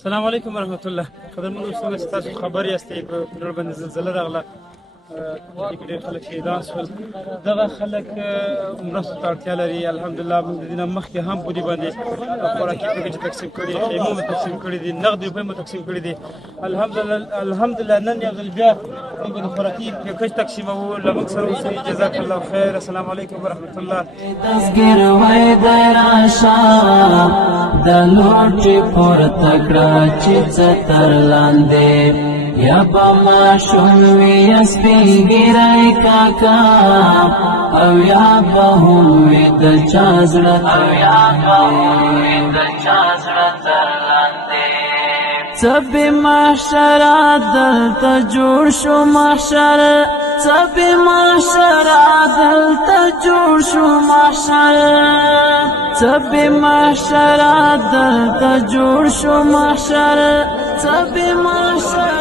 السلام علیکم ورحمۃ الله. قدرمنو څنګه چې تاسو خبر یاستئ په کونړ باندې زلزله راغله. دې کې ډېر خلک شهیدان شول. دغه خلک مرستو ته اړتیا لري. الحمدلله موږ د دې نه مخکې هم په دې باندې خوراکي پکې تقسیم کړي، خیمو مو تقسیم کړي دي، نغد روپۍ مو تقسیم کړي دي. الحمدلله نن یو ځل بیا موږ د خوراکي پیکج تقسیموو. له موږ سره اوسئ. جزاک الله خیر. السلام علیکم ورحمۃ الله. دزګر وای د راشه د لوټي پورته کړه چې ستر لاندې یا به ماشوم وي سپین ګیری کاکا او یا به هم وي د چا زړه تر لاندې. څه بې محشره دلته جوړ شو محشر، څه بې محشره دلته جوړ شو محشر، څه بې محشره دلته جوړ شو محشر، څه بې محشره